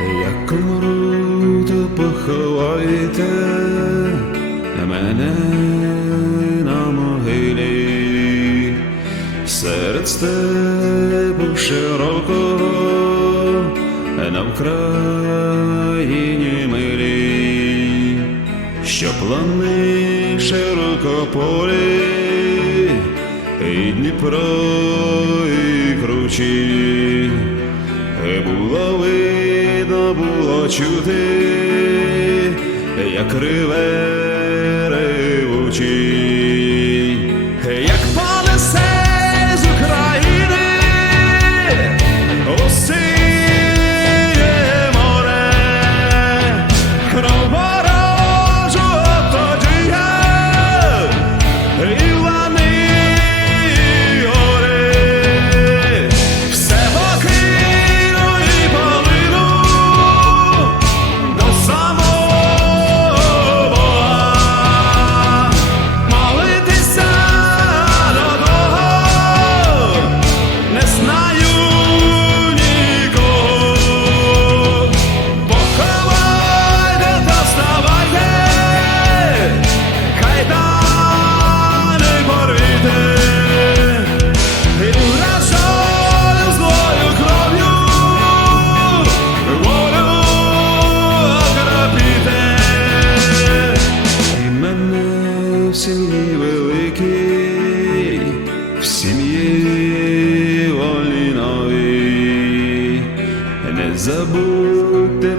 Як умру, то поховайте мене на могилі. Серед степу широкого на Вкраїні милі, що плани широкополі, і Дніпро, і кручі, і було видно, було чути, як реве ревучий, як понесе з України у синє море, кров ворожу в сім'ї великій, в сім'ї нові не забудьте